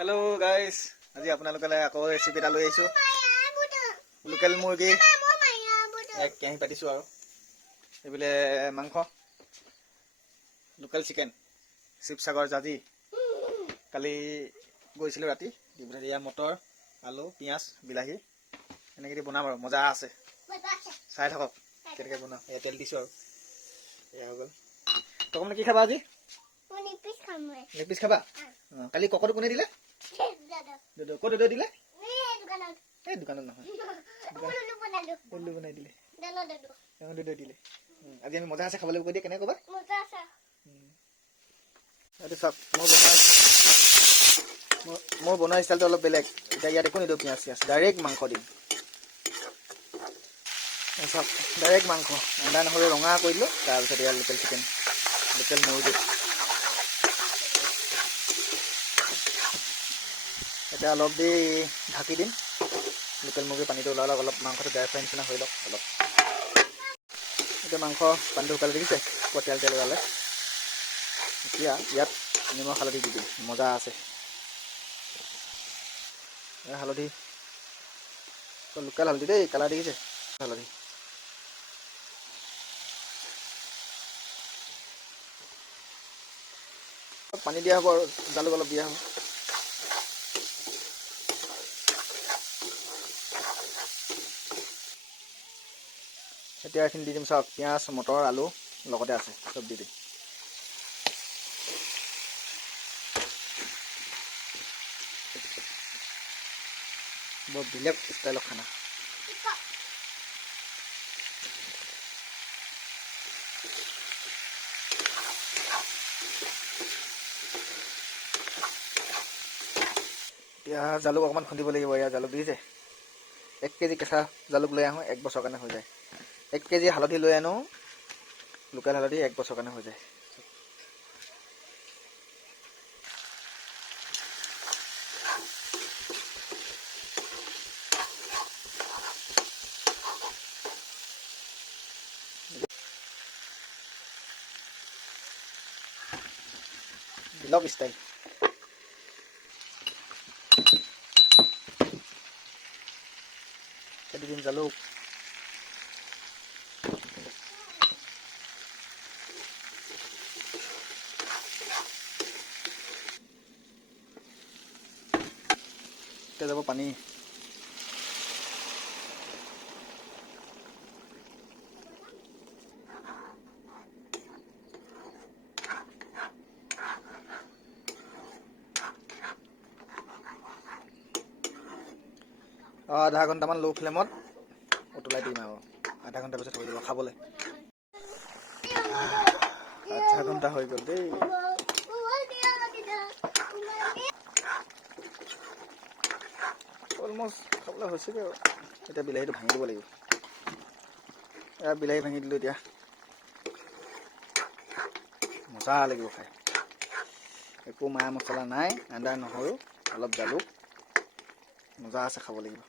hello guys আজি আপোনালোকলৈ আকৌ ৰেচিপি এটা লৈ আহিছো লোকেল মুৰ্গী এক কেহি পাতিছো আৰু এইবিলে মাংস লোকেল চিকেন শিৱসাগৰ জাজি কালি গৈছিলো ৰাতি দিবলে ইয়া মটৰ আলু পিয়াজ বিলাহী এনেকৈ দি বনাম আৰু মজা আছে চাই থাকক কেনেকৈ বনাম এয়া তেল দিছো আৰু এয়া হৈ গ'ল তখন কি খাবা আজি লেগ পিস খাবা কালি ককটো কোনে দিলে দাদা কত দাদা দিলে এই দোকানত নহয় উল্লু বনাই দিলে দাদা দিলে আজি আমি মজা আছে খাবলৈ কৈ দিয়ে কেনে কবা মজা আছে এইটো সব মোৰ বনোৱা ষ্টাইলটো অলপ বেলেগ এতিয়া ইয়াত একো নিদিওঁ পিঁয়াজ চিয়াজ ডাইৰেক্ট মাংস দিম সব ডাইৰেক্ট মাংস আদা নহৰু ৰঙা কৰি দিলোঁ তাৰপিছত ইয়াৰ লোকেল চিকেন লোকেল মুৰ্গী এতিয়া অলপ দি ঢাকি দিম লোকেল মুৰ্গী পানীটো ওলালে অলপ মাংসটো ড্ৰাই ফ্ৰাই নিচিনা হৈ লওক অলপ এতিয়া মাংস পানীটো শুকালে দেখিছে তেল তেল ওলালে এতিয়া ইয়াত নিমখ হালধি দি দিম মজা আছে হালধি লোকেল হালধি দেই কালাৰ দেখিছে হালধি পানী দিয়া হ'ব আৰু জালুক অলপ দিয়া হ'ব এতিয়া এইখিনি দি দিম চব পিঁয়াজ মটৰ আলু লগতে আছে চব দি দিম বৰ বেলেগ ষ্টাইলৰ খানা এতিয়া জালুক অকণমান খুন্দিব লাগিব ইয়াৰ জালুক দিছে 1 কেজি কেঁচা জালুক লৈ আহোঁ 1 বছৰ কাৰণে হৈ যায় 1 কেজি হালধি লৈ আনো লোকেল হালধি 1 বছৰ কাৰণে হৈ যায় ব্লগ ষ্টাইল দিম জালুক এতিয়া যাব পানী আধা ঘণ্টামান লো ফ্লেমত উতলাই দিম আৰু আধা ঘণ্টা পিছত হৈ যাব খাবলৈ আধা ঘণ্টা হৈ গ'ল দেই অলমষ্ট খাবলৈ হৈছেগৈ আৰু এতিয়া বিলাহীটো ভাঙি দিব লাগিব এয়া বিলাহী ভাঙি দিলোঁ এতিয়া মজা লাগিব খাই একো মা মছলা নাই আদা নহৰু অলপ জালুক মজা আছে খাব লাগিব